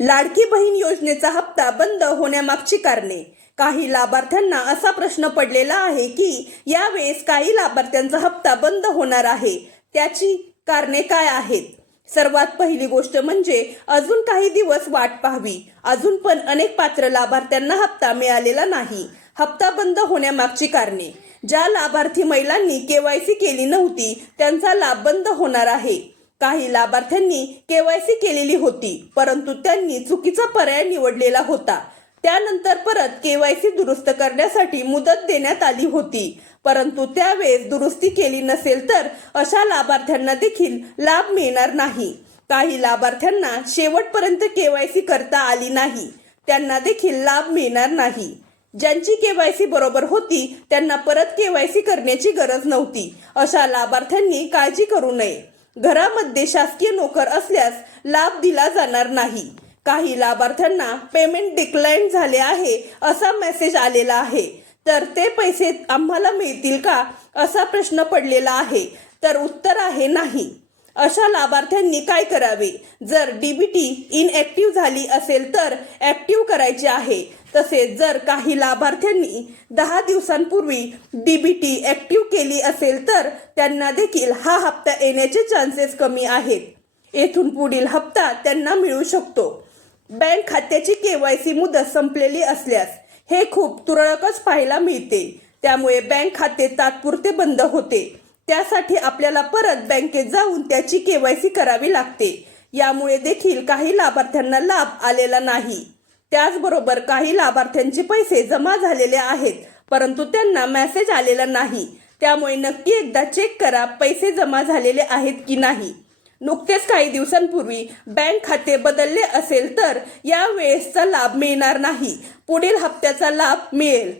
लाडकी बहीण योजनेचा हप्ता बंद होण्यामागची कारणे। काही लाभार्थ्यांना असा प्रश्न पडलेला आहे की यावेळेस काही लाभार्थ्यांचा हप्ता बंद होणार आहे, त्याची कारणे काय आहेत? सर्वात पहिली गोष्ट म्हणजे अजून काही दिवस वाट पाहावी। अजून पण अनेक पात्र लाभार्थ्यांना हप्ता मिळालेला नाही। हप्ता बंद होण्यामागची कारणे: ज्या लाभार्थी महिलांनी केवायसी केली नव्हती त्यांचा लाभ बंद होणार आहे। काही लाभार्थ्यांनी केवायसी केलेली होती, परंतु त्यांनी चुकीचा पर्याय निवडलेला होता। त्यानंतर परत केवायसी दुरुस्त करण्यासाठी मुदत देण्यात आली होती, परंतु त्यावेळेस दुरुस्ती केली नसेल तर अशा लाभार्थ्यांना देखील लाभ मिळणार नाही। काही लाभार्थ्यांना शेवटपर्यंत केवायसी करता आली नाही, त्यांना देखील लाभ मिळणार नाही। ज्यांची केवायसी बरोबर होती त्यांना परत केवायसी करण्याची गरज नव्हती, अशा लाभार्थ्यांनी काळजी करू नये। घरामध्ये शासकीय नोकर असल्यास लाभ दिला जाणार नाही। काही लाभार्थ्यांना पेमेंट डिक्लाइन झाले आहे असा मेसेज आलेला आहे, तर ते पैसे आम्हाला मिळतील का असा प्रश्न पडलेला आहे, तर उत्तर आहे नाही। अशा लाभार्थ्यांनी काय करावे? जर डीबीटी इनएक्टिव्ह झाली असेल तर ऍक्टिव्ह करायचे आहे। तसेच जर काही लाभार्थ्यांनी 10 दिवसांपूर्वी डीबीटी ऍक्टिव्ह केली असेल तर त्यांना देखील हा हप्ता येण्याचे चान्सेस कमी आहेत। येथून पुढील हप्ता त्यांना मिळू शकतो। बँक खात्याची केवायसी मुदत संपलेली असल्यास हे खूप तुरळकच पाहायला मिळते, त्यामुळे बँक खाते तात्पुरते बंद होते। त्यासाठी आपल्याला परत बँकेत जाऊन त्याची केवायसी करावी लागते। यामुळे देखील काही लाभार्थ्यांना लाभ आलेला नाही। त्याचबरोबर काही लाभार्थ्यांचे पैसे जमा झालेले आहेत, परंतु त्यांना मेसेज आलेला नाही। त्यामुळे नक्की एकदा चेक करा पैसे जमा झालेले आहेत की नाही। नुकतेच काही दिवसांपूर्वी बँक खाते बदलले असेल तर यावेळेसचा लाभ मिळणार नाही, पुढील हप्त्याचा लाभ मिळेल।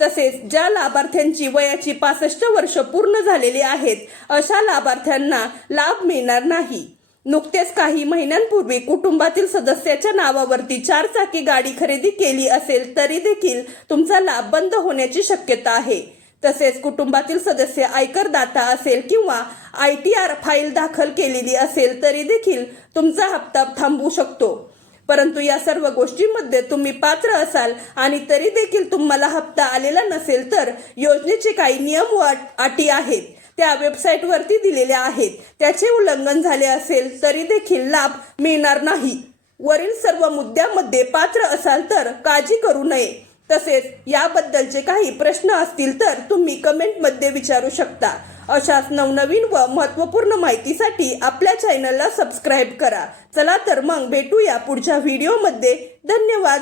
तसेच ज्या लाभार्थ्यांची वयाची 65 वर्ष पूर्ण झालेली आहेत अशा लाभार्थ्यांना लाभ मिळणार नाही। नुकतेच काही महिन्यांपूर्वी कुटुंबातील सदस्याच्या नावावरती 4 चाकी गाडी खरेदी केली असेल तरी देखील तुमचा लाभ बंद होण्याची शक्यता आहे। तसेच कुटुंबातील सदस्य आयकरदाता असेल किंवा ITR फाईल दाखल केलेली असेल तरी देखील तुमचा हप्ता थांबू शकतो। परंतु या सर्व गोष्टींमध्ये तुम्ही पात्र असाल आणि तरी देखील तुम्हाला हप्ता आलेला नसेल तर योजनेचे काही नियम व अटी आहेत, त्या वेबसाईटवरती दिलेल्या आहेत। त्याचे उल्लंघन झाले असेल तरी देखील लाभ मिळणार नाही। वरील सर्व मुद्द्यामध्ये पात्र असाल तर काळजी करू नये। तसेच याबद्दलचे काही प्रश्न असतील तर तुम्ही कमेंटमध्ये विचारू शकता। अशाच नवनवीन व महत्त्वपूर्ण माहितीसाठी आपल्या चॅनलला सबस्क्राईब करा। चला तर मग भेटूया पुढच्या व्हिडिओमध्ये। धन्यवाद।